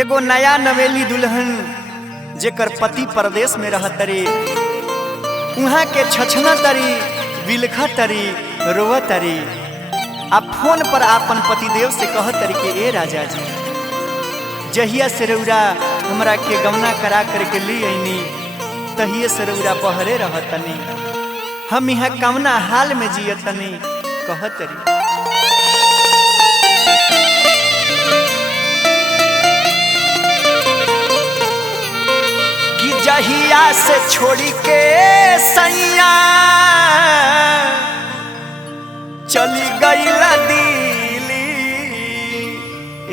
एगो नया नवेली दुल्हन जेकर पति परदेश में रहत रे, उहाँ के छछना तरी, बिलखा तरी, रोवा तरी, आ फोन पर आपन पतिदेव से कहत तरी के ए राजा जी, जहिया से रउरा हमरा के गमना करा करके ली आईनी तहिए से रउरा बहरे रहतनी, हम यहाँ कवना हाल में जियतनी कहत तरी। जहिया से छोड़ी के सैया चली गईला दिल्ली,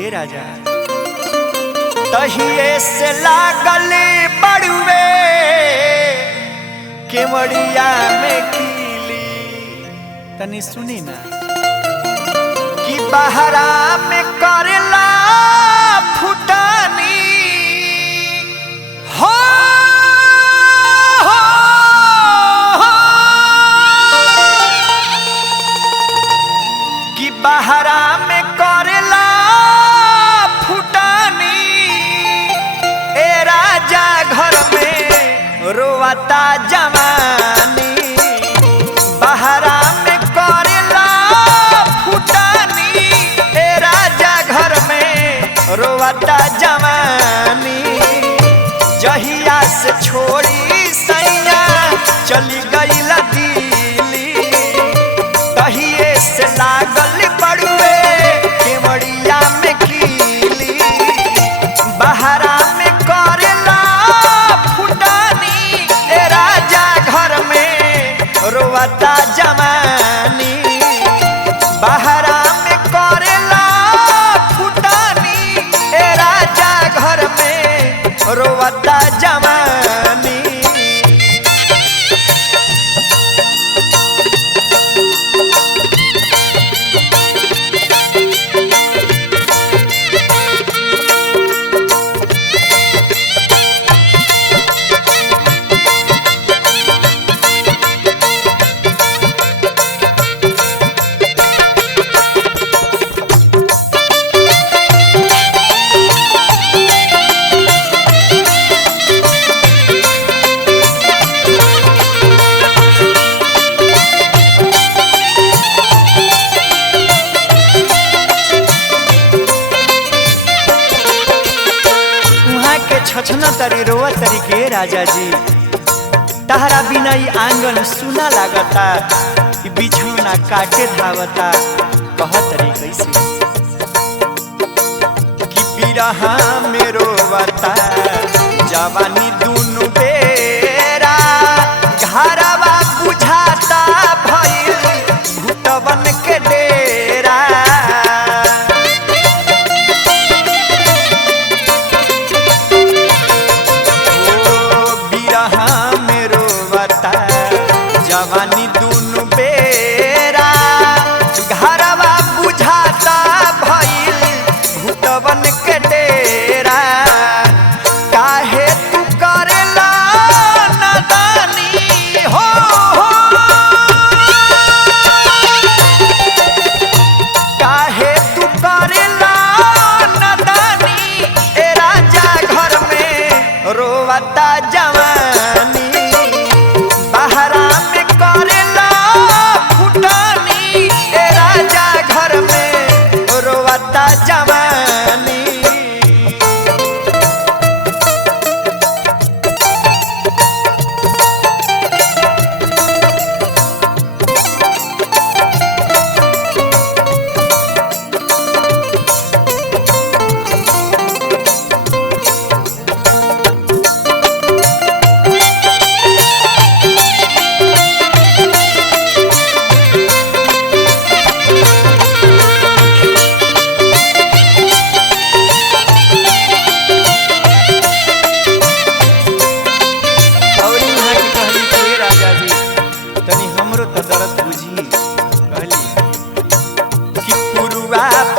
ए राजा तहिए से लागल बड़ुए केवड़िया में कीली। तनी सुनी ना कि बहरा में करला फुटानी हो बहरा में करला फुटानी, ए राजा घर में रोवाता जवानी। बहरा में करला फुटानी, ए राजा घर में रोवाता जवानी। जहिया से छोड़ी सैया चली गईला दिल्ली, तहिए से लागल केवड़िया में कीली। बहरा में करला फुटानी, ए राजा घर में रोवाता जवानी। बहरा में करला फुटानी, ए राजा घर में रोवाता जवानी। छछना तरी रोवा तरी के राजा जी, तहरा बिना ही आंगन सुना लागता, बिछौना काटे धावता। कह तरी कैसे कि बिरहा में रोवता जवानी दुनु बेरा, घरवा बुझाता भइल भूतवन के डेरा। जवानी दुनु बेरा, घरवा बुझाता भइल भूतवन के डेरा। काहे तू करेला नादानी हो, काहे तू करेला नादानी, ए राजा घर में रोवाता जवानी। बहरा में करला फुटानी, ए राजा घर में रोवाता जवानी।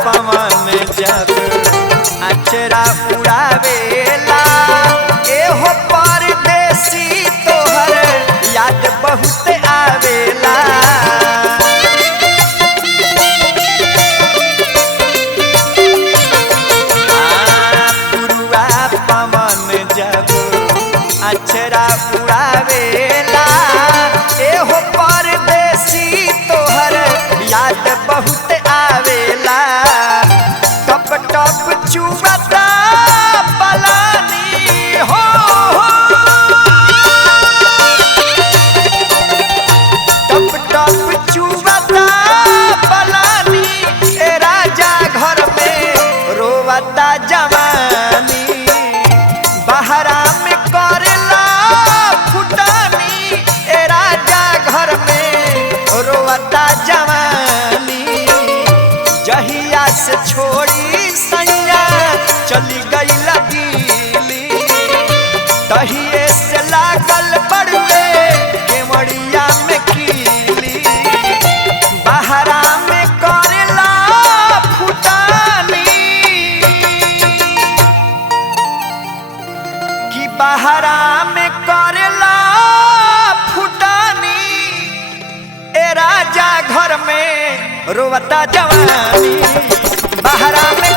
पवन जब अचरा उड़ावेला, एहो परदेसी तोहर याद बहुत आवेला। जब अचरा उड़ावेला एहो परदेसी तोहर याद बहुत आवेला टप टप चुबता पलानी हो टप टप चुबता पलानी ए राजा घर में रोवता जवानी बहरा में करेला फुटानी ए राजा घर में रोवता जवानी जहिया से छोड़ी सैया चली गई लगीली तहिए से लागल बड़ुए केवड़िया में कीली बहरा में करेला फुटानी कि बहरा में करेला फुटानी ए राजा घर में रोवता जवानी बहरा में